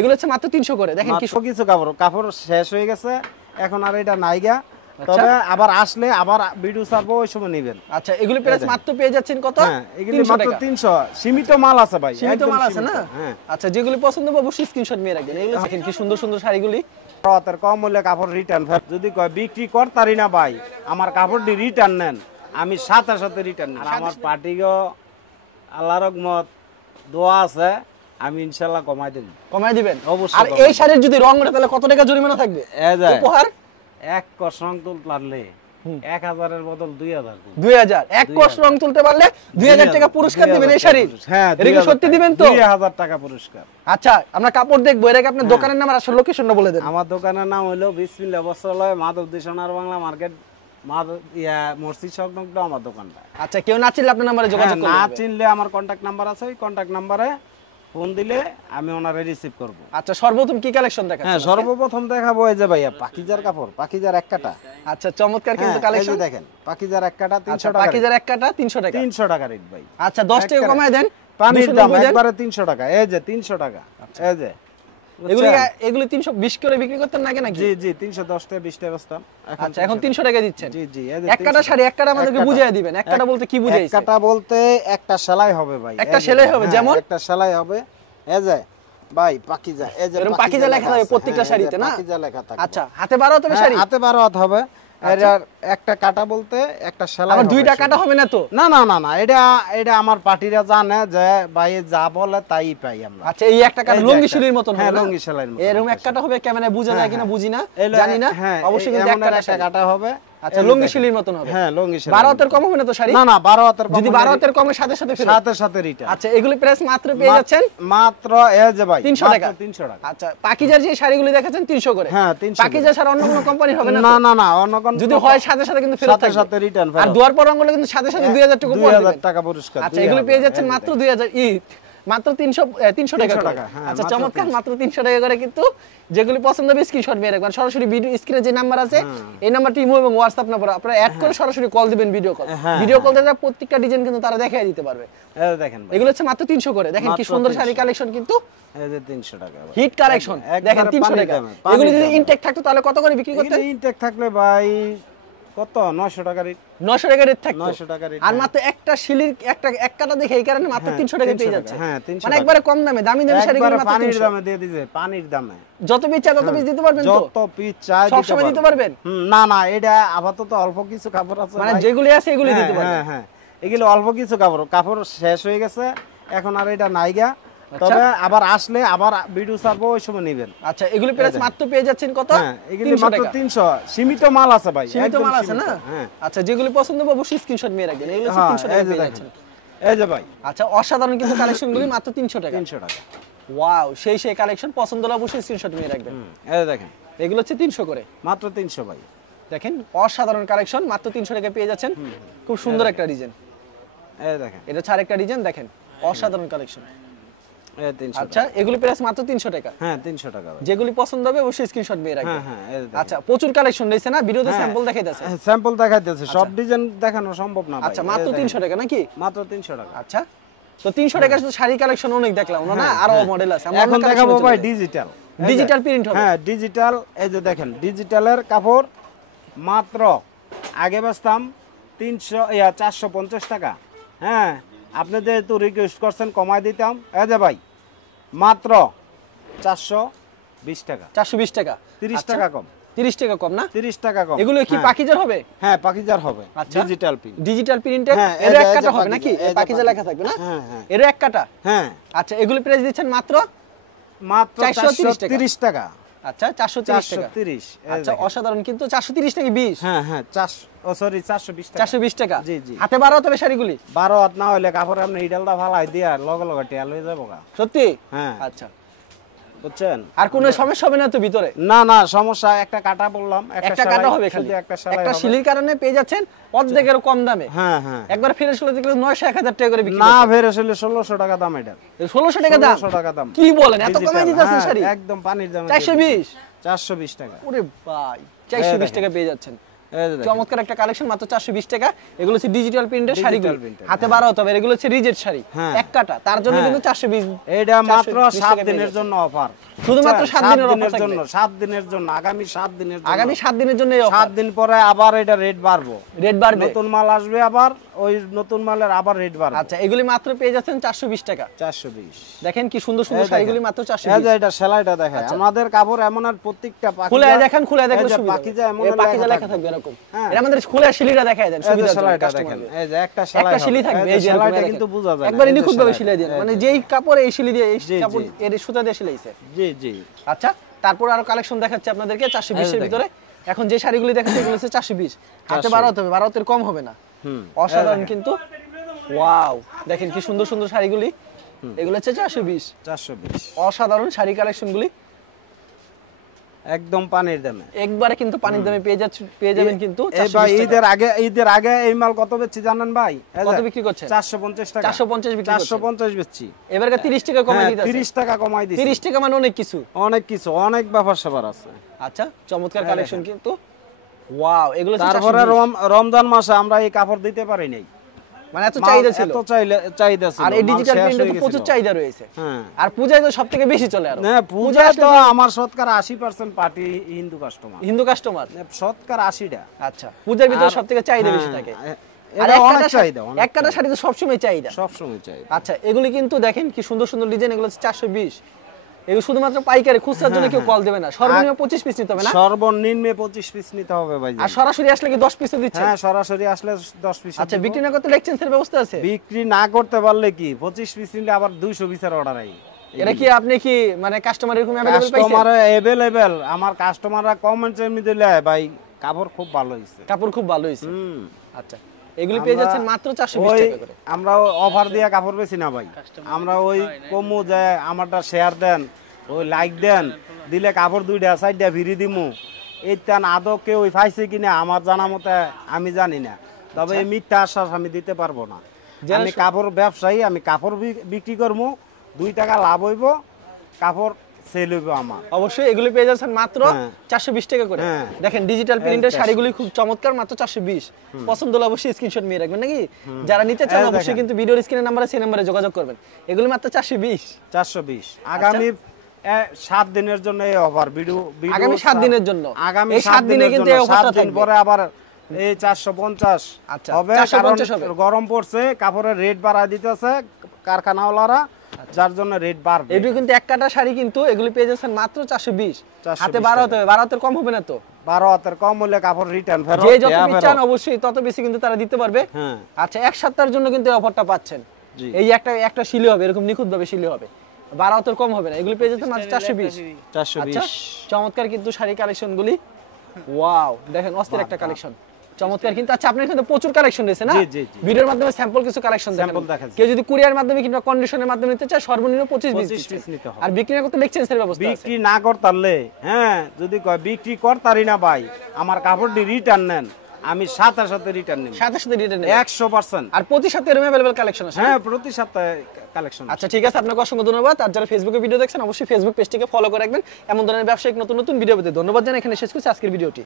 এগুলো হচ্ছে মাত্র 300 করে। দেখেন কি কিছু কাপড় শেষ হয়ে গেছে, এখন আর এটা নাইগা, তবে আবার আসলে আবার ভিডিও ছাড়বো, ওই সময় নেবেন। আচ্ছা, এগুলো প্রাইস মাত্র পেয়ে যাচ্ছেন কত? হ্যাঁ, এগুলো মাত্র 300। সীমিত মাল আছে ভাই, সীমিত মাল আছে না? আচ্ছা, যেগুলো পছন্দ হবে অবশ্যই স্ক্রিনশট নিয়ে রাখবেন। এগুলো দেখেন কি সুন্দর সুন্দর শাড়িগুলি। রাতের কম মূল্যে কাপড় রিটার্ন, যদি কয় বিক্রি করতারি না ভাই, আমার কাপড়টি রিটার্ন নেন, আমি সাথে সাথে রিটার্ন নেন। আমার পার্টিগো আল্লাহর রহমত দোয়া আছে, আমি ইনশাআল্লাহ কমাই দিবেন অবশ্যই। আর এই শাড়ির যদি রং ওঠে তাহলে কত টাকা জরিমানা থাকবে? উপহার এক কষ রং তুলতে পারলে 1000 এর বদল 2000, 2000 এক কষ রং তুলতে পারলে 2000 টাকা পুরস্কার দিবেন এই শাড়ির। হ্যাঁ, এটা কি সত্যি দিবেন তো? 2000 টাকা পুরস্কার। আচ্ছা, আমরা কাপড় দেখবো, এর আগে আপনার দোকানের নাম আর আসল লোকেশনটা বলে দেন। আমার দোকানের নাম হলো বিসমিল্লাহ বস্ত্রালয়, মাধবদী সোনার বাংলা মার্কেট, মসজিদ সংলগ্ন আমার দোকানটা। আচ্ছা, কেউ না চিনলে আপনার নম্বরে যোগাযোগ করবেন। না চিনলে আমার কন্টাক্ট নাম্বার আছে, ওই কন্টাক্ট নাম্বারে ফোন দিলে আমি ওনারে রিসিভ করব। আচ্ছা, সর্বপ্রথম কি কালেকশন দেখাচ্ছেন? হ্যাঁ, সর্বপ্রথম দেখাবো এই যে ভাইয়া পাকিজার কাপড়, পাকিজার এক কাটা। আচ্ছা, চমৎকার কিন্তু কালেকশন। এই যে দেখেন পাকিজার এক কাটা 300 টাকা। পাকিজার এক কাটা 300 টাকা। 300 টাকা রেট ভাই। আচ্ছা, 10 টাকা কমায় দেন। পানির দাম একবারে 300 টাকা। এই যে 300 টাকা। এই যে এগুলি 320 করে বিক্রি করতেন নাকি? জি জি, 310 টাকা 20 টাকা বেচতাম। আচ্ছা, এখন 300 টাকা দিচ্ছেন। জি জি, এক কাটা শাড়ি, এক কাটা আমাদেরকে বুঝিয়ে দিবেন। এক কাটা বলতে কি বুঝাইছেন? এক কাটা বলতে একটা সেলাই হবে ভাই। একটা সেলাই হবে, যেমন একটা সেলাই হবে। এই যে ভাই পাকিজা, এই যে এরকম পাকিজা লেখা থাকবে প্রত্যেকটা শাড়িতে না? পাকিজা লেখা থাকবে। আচ্ছা, হাতে 12 হবে শাড়ি? হাতে 12 হবে। এর একটা কাটা বলতে একটা সেলাই হবে। আর দুইটা কাটা হবে না তো? না না না না, এটা আমার পার্টিরা জানে যে ভাই যা বলে তাই পাই আমরা। আচ্ছা, এই একটা কাটা লঙ্গি শিলির মতন হবে? হ্যাঁ, লঙ্গি সেলাইর মতন। এরকম এক কাটা হবে, ক্যামেরায় বোঝা যায় কিনা বুঝি না, জানি না। অবশ্যই কিন্তু এক কাটা হবে। আচ্ছা, লঙ্গি শিলির মতন হবে? হ্যাঁ, লঙ্গি শিলি। 12 হাতের কম হবে না তো শাড়ি? না না, 12 হাতের কম। যদি 12 হাতের কমের সাথে সাথে রিটার্ন। আচ্ছা, এগুলি প্রাইস মাত্র পেয়ে যাচ্ছেন মাত্র এই যে ভাই 300 টাকা। 300 টাকা। আচ্ছা, পাকিজার যে শাড়িগুলি দেখাচ্ছেন 300 করে? হ্যাঁ, 300। পাকিজা ছাড়া অন্য কোনো কোম্পানি হবে না? না না না, অন্য কোন যদি হয় সাথে সাথে কিন্তু ফেরত থাকবে, সাথে রিটার্ন। আর দুয়ার পর রঙগুলো কিন্তু সাথে সাথে 2000 টাকা উপহার দিবেন। 2000 টাকা পুরস্কার। আচ্ছা, এগুলি পেয়ে যাচ্ছেন মাত্র 2000 মাত্র 300 টাকা করে। হ্যাঁ, আচ্ছা, চমৎকার, মাত্র 300 টাকা করে। কিন্তু যেগুলি পছন্দ হবে স্ক্রিনশট নিয়ে রাখবেন। সরাসরি ভিডিও স্ক্রিনে যে নাম্বার আছে, এই নাম্বারটি ইমো এবং হোয়াটসঅ্যাপ নাম্বার, আপনারা অ্যাড করে সরাসরি কল দিবেন, ভিডিও কল দিলে প্রত্যেকটা ডিজাইন কিন্তু তারা দেখাই দিতে পারবে। এই দেখেন ভাই, এগুলো হচ্ছে মাত্র 300 করে। দেখেন কি সুন্দর শাড়ি কালেকশন, কিন্তু এই যে 300 টাকা হিট কালেকশন। দেখেন 300 টাকা। এগুলো যদি ইনটেক থাকতো তাহলে কত করে বিক্রি করতেন? ইনটেক থাকলে ভাই কত? 900 টাকা রেট। 900 টাকা রেট থাকতো। 900 টাকা রেট। আর মাত্র একটা শিলির এক কাটা দেখে এই কারণে মাত্র 300 টাকা পেয়ে যাচ্ছে। হ্যাঁ, 300 মানে একবারে কম দামে, দামি শাড়িগুলো মাত্র পানির দামে দিয়ে দিছে, পানির দামে। যত পিস চাই তত পিস দিতে পারবেন তো? যত পিস চাই সব সময় দিতে পারবেন? না না, এটা আপাতত অল্প কিছু কাপড় আছে, মানে যেগুলি আছে এগুলি দিতে পারবেন। হ্যাঁ হ্যাঁ, এগুলো অল্প কিছু কাপড় শেষ হয়ে গেছে, এখন আর এটা নাইগা, তবে আবার আসলে আবার ভিডিও ছাড়বো, ওই সময় নেবেন। আচ্ছা, এগুলি প্রাইস মাত্র পেয়ে যাচ্ছেন কত? হ্যাঁ, এগুলি মাত্র 300। সীমিত মাল আছে ভাই, সীমিত মাল আছে না? আচ্ছা, যেগুলি পছন্দ হবে অবশ্যই স্ক্রিনশট নিয়ে রাখবেন। এগুলো 300 টাকা পেয়ে যাচ্ছেন। এই যে ভাই, আচ্ছা, অসাধারণ কিন্তু কালেকশনগুলি মাত্র 300 টাকা। 300 টাকা। ওয়াও, সেই কালেকশন পছন্দ হলে অবশ্যই স্ক্রিনশট নিয়ে রাখবেন। এই দেখেন, এগুলো হচ্ছে 300 করে, মাত্র 300 ভাই। দেখেন অসাধারণ কালেকশন, মাত্র 300 টাকা পেয়ে যাচ্ছেন। খুব সুন্দর একটা ডিজাইন। এই দেখেন, এটা ছাড় একটা ডিজাইন, দেখেন অসাধারণ কালেকশন। এই 300। আচ্ছা, এগুলি প্রাইস মাত্র 300 টাকা। হ্যাঁ, 300 টাকা ভাই। যেগুলি পছন্দ হবে অবশ্যই স্ক্রিনশট নিয়ে রাখবেন। হ্যাঁ হ্যাঁ, আচ্ছা, প্রচুর কালেকশন রয়েছে না? ভিডিওতে স্যাম্পল দেখাইতেছে। স্যাম্পল দেখাইতেছে, সব ডিজাইন দেখানো সম্ভব না ভাই। আচ্ছা, মাত্র 300 টাকা নাকি? মাত্র 300 টাকা। আচ্ছা, তো 300 টাকা শুধু শাড়ি কালেকশন অনেক দেখলাম না, আরো মডেল আছে। এখন দেখাবো ভাই ডিজিটাল। ডিজিটাল প্রিন্ট হবে? হ্যাঁ, ডিজিটাল। এই যে দেখেন, ডিজিটালের কাপড় মাত্র আগে বেচতাম 450 টাকা। হ্যাঁ, আপনি যেহেতু রিকোয়েস্ট করছেন কমাই দিতাম। এই যে ভাই, মাত্র 420 টাকা। 420 টাকা, 30 টাকা কম। 30 টাকা কম না? 30 টাকা কম। এগুলো কি পাকিজার হবে? হ্যাঁ, পাকিজার হবে। Digital print. ডিজিটাল প্রিন্টে এর এক কাটা হবে নাকি? পাকিজা লেখা থাকবে না? হ্যাঁ হ্যাঁ, এর এক কাটা। হ্যাঁ। আচ্ছা, এগুলো প্রাইস দিচ্ছেন মাত্র 430 টাকা। আচ্ছা, 430 টাকা। 430। আচ্ছা, অসাধারণ কিন্তু। 430 টাকা 20? হ্যাঁ হ্যাঁ, 420 টাকা। 420 টাকা। জি জি। হাতে 12 হবে শাড়িগুলি? 12 হাত না হলে কাপড় আপনি হিডালটা ফালাই দিয়া লগে লগে টিয়াল হয়ে যাবো গা। সত্যি? হ্যাঁ। আচ্ছা, বুঝছেন? আর কোনো সমস্যা হবে না তো ভিতরে? না না, সমস্যা একটা কাটা বললাম, একটা কাটা হবে খালি। একটা শিলির কারণে পেয়ে যাচ্ছেন অর্ধেকের কম দামে। হ্যাঁ হ্যাঁ, একবার ফ্রেশ হলে দেখলে 900 1000 টাকা করে বিক্রি। না, ফেরে হলে 1600 টাকা দাম। এটা 1600 টাকা দাম? 1600 টাকা দাম। কি বলেন, এত কমাই দিতেছেন শাড়ি? একদম পানির দামে। 420 420 টাকা। ওরে ভাই, 420 টাকা পেয়ে যাচ্ছেন। এই যে দেখেন। চমৎকার একটা কালেকশন, মাত্র 420 টাকা। এগুলো হচ্ছে ডিজিটাল প্রিন্টের শাড়ি, Digital print এর, হাতে বাড়া হতে হবে। এগুলো হচ্ছে রিজেট শাড়ি, হ্যাঁ। এক কাটা, তার জন্য হ্যাঁ। কিন্তু 420। এটা মাত্র 420 7 টাকা পেয়ে দিনের যাচ্ছে। জন্য অফার, শুধুমাত্র 7 দিনের offer থাকবে। জন্য, 7 দিনের জন্য, আগামী 7 দিনের জন্য, আগামী 7 দিনের জন্য এই 7 অফার, দিন পরে আবার এটা রেট বাড়বো, রেট বাড়বে। নতুন মাল আসবে, আবার ওই নতুন মালের আবার রেট বাড়বে। আচ্ছা, এগুলি মাত্র পেয়ে যাচ্ছেন 420 টাকা। 420। দেখেন কি সুন্দর সুন্দর এই শাড়িগুলি দেখেন। মাত্র এই 420। যে এটা সেলাইটা দেখেন, আমাদের কাপড় এমন আর প্রত্যেকটা পাখি খুলে দেখেন, খুলে দেখলে সুবিধা হবে। পাকিজা এমন এই পাকিজা লেখা থাকবে এরকম। হ্যাঁ। এর আমাদের খুলে শিলিটা দেখায় দেন, সুবিধা হবে সেলাইটা দেখেন, কাস্টমারদের। এই যে একটা সেলাই একটা শিলি হবে। থাকবে, এই এই যে যে এরকম সেলাইটা দেখেন। কিন্তু বোঝা যায় না, একবারে এই যে নিখুঁতভাবে সেলাই। সেলাই দেন, এই মানে যে। যেই কাপড় এই শিলি দিয়ে, এই জি, কাপড় জি। এর সুতা দিয়ে সেলাইছে। জি জি। আচ্ছা, তারপর আরো কালেকশন দেখাচ্ছি আপনাদেরকে 420 এর দেখেন। ভিতরে। এখন যে শাড়িগুলি দেখাচ্ছি এগুলো হচ্ছে 420, হাতে 420 12 হবে, 12 কম হবে না। হুম। অসাধারণ কিন্তু, ওয়াও, দেখেন কি সুন্দর সুন্দর শাড়িগুলি। এগুলো হচ্ছে 420, 420 অসাধারণ শাড়ি কালেকশনগুলি, একদম পানির দামে। একবারে কিন্তু পানির দামে পেয়ে যাবেন কিন্তু এই ভাই 420 টাকা। ঈদের আগে এই মাল কত বেচছি জানেন ভাই? এই যে কত বিক্রি করছেন? 450 টাকা। 450 বিক্রি করছেন। 450 বেচছি। এবারে 30 টাকা কমাই হ্যাঁ, দিতেছে। 30 টাকা কমাই দিছি। 30 টাকা মানে অনেক কিছু। অনেক কিছু, অনেক ব্যাপার স্যাপার আছে। আচ্ছা, চমৎকার কালেকশন কিন্তু, ওয়াও, এগুলো হচ্ছে তারপরে 420, রমজান মাসে আমরা এই কাপড় দিতে পারি নাই, মানে এত চাহিদা ছিল। এত চাহিদা ছিল, আর এই মাল ডিজিটাল শেষ প্রিন্টে হয়ে তো প্রচুর গেছিল। চাহিদা রয়েছে। হ্যাঁ। আর পূজায় তো সবথেকে বেশি চলে। আর না, পূজায় তো আমার শতকরা 80% party Hindu customer, Hindu customer. শতকরা 80টা। আচ্ছা, পূজার ভিতরে আর- সবথেকে চাহিদা বেশি হ্যাঁ, থাকে। এটা অনেক চাহিদা, অনেক এক কাটা শাড়ি তো সবসময় চাহিদা। সবসময় চাহিদা। আচ্ছা, এগুলি কিন্তু দেখেন কি সুন্দর সুন্দর ডিজাইন, এগুলো হচ্ছে 420। এগুলো শুধুমাত্র পাইকারি, খুচরার জন্য কেউ কল দেবে না, সর্বনিম্ন 25 পিস নিতে হবে না। সর্বনিম্ন 25 পিস নিতে হবে ভাই। আর সরাসরি আসলে কি 10 পিসও দিচ্ছে? হ্যাঁ, সরাসরি আসলে 10 পিস। আচ্ছা, বিক্রি না করতে এক্সচেঞ্জের ব্যবস্থা আছে? বিক্রি না করতে পারলে কি 25 পিস নিলে আবার 200 পিসের অর্ডার আই। এটা কি আপনি কি মানে কাস্টমার এরকম अवेलेबल পাইছেন? কাস্টমার अवेलेबल, আমার কাস্টমাররা কমেন্টস এমনি দিলে ভাই কাপড় খুব ভালো হইছে। কাপড় খুব ভালো হইছে। হুম। আচ্ছা, এগুলি পেয়ে যাচ্ছেন মাত্র 420 ওই টাকা করে। আমরা অফার দিয়ে কাপড় বেশি না ভাই, আমরা ওই কমু যে আমারটা শেয়ার দেন, ওই লাইক দেন, দিলে কাপড় 2টা 4টা ফ্রি দিমু। এই তান আদৌ কেউ পাইছে কিনা আমার জানা মতে আমি জানি না, তবে এই মিথ্যা আশ্বাস আমি দিতে পারবো না। আমি কাপড় ব্যবসায়ী, আমি কাপড় বিক্রি করবো, 2 টাকা লাভ হইব, কাপড় সেল হইব আমার। অবশ্যই এগুলি পেয়ে যাচ্ছেন মাত্র হ্যাঁ। 420 টাকা করে। হ্যাঁ। দেখেন ডিজিটাল প্রিন্টের 420 শাড়িগুলি খুব চমৎকার, মাত্র 420। পছন্দ হলে অবশ্যই স্ক্রিনশট নিয়ে রাখবেন নাকি? যারা নিতে চান এই অবশ্যই দেখেন। কিন্তু ভিডিওর স্ক্রিনের নাম্বারে, সেই নাম্বারে যোগাযোগ করবেন। এগুলি মাত্র 420। 420 আগামী 7 দিনের জন্য এই অফার। ভিডিও আগামী 7 দিনের জন্য। আগামী এই 7 দিনে কিন্তু এই অফারটা 7 দিন থাকবে। পরে আবার এই 450 আচ্ছা, হবে, 450 কারণ হবে। গরম পড়ছে, কাপড়ের রেট বাড়ায় দিতেছে কারখানাওয়ালারা, যার জন্য রেট বাড়বে। এগুলো কিন্তু এক কাটা শাড়ি, কিন্তু এগুলি পেয়ে যাচ্ছেন মাত্র 420। 420 হাতে 12 হতে হবে, 12 কম হবে না তো? 12 হাতের কম হলে কাপড় রিটার্ন ফেরত, যে যত দেয়া পিস ফেরত। চান অবশ্যই তত বেশি কিন্তু তারা দিতে পারবে। হ্যাঁ। আচ্ছা, এক সপ্তাহের জন্য কিন্তু এই অফারটা পাচ্ছেন। জি। এই একটা শিলি হবে, এরকম নিখুঁত ভাবে শিলি হবে, 12 কম হবে না। এগুলি পেয়ে যাচ্ছেন মাত্র 420। 420 আচ্ছা, চমৎকার কিন্তু শাড়ি কালেকশনগুলি, ওয়াও, দেখেন অস্থির একটা কালেকশন, চমৎকার কিন্তু। আচ্ছা, আপনার এখানে প্রচুর কালেকশন রয়েছে না? জি, জি, জি। ভিডিওর মাধ্যমে স্যাম্পল কিছু কালেকশন Sample দেখান। দেখাচ্ছি। কেউ যদি কুরিয়ার মাধ্যমে কিংবা কন্ডিশনের মাধ্যমে নিতে চায় সর্বনিম্ন 25 25 পিস পিস নিতে হবে। আর বিক্রি না করতে এক্সচেঞ্জের ব্যবস্থা আছে। বিক্রি না করতারলে, হ্যাঁ, যদি কয় বিক্রি করতারি না ভাই, আমার কাপড়টি রিটার্ন নেন, আমি সাথে সাথে রিটার্ন নিব, সাথে সাথে রিটার্ন 100%। আর প্রতি সপ্তাহে এরকম अवेलेबल কালেকশন আছে। হ্যাঁ, প্রতি সপ্তাহে কালেকশন। আচ্ছা, ঠিক আছে, আপনাকে অসংখ্য ধন্যবাদ। আর যারা ফেসবুকে ভিডিও দেখছেন অবশ্যই ফেসবুক পেজটিকে ফলো করে রাখবেন। এমন ধরনের ব্যবসায়িক নতুন নতুন ভিডিও পেতে ধন্যবাদ জানাই। এখানে শেষ করছি আজকের ভিডিওটি।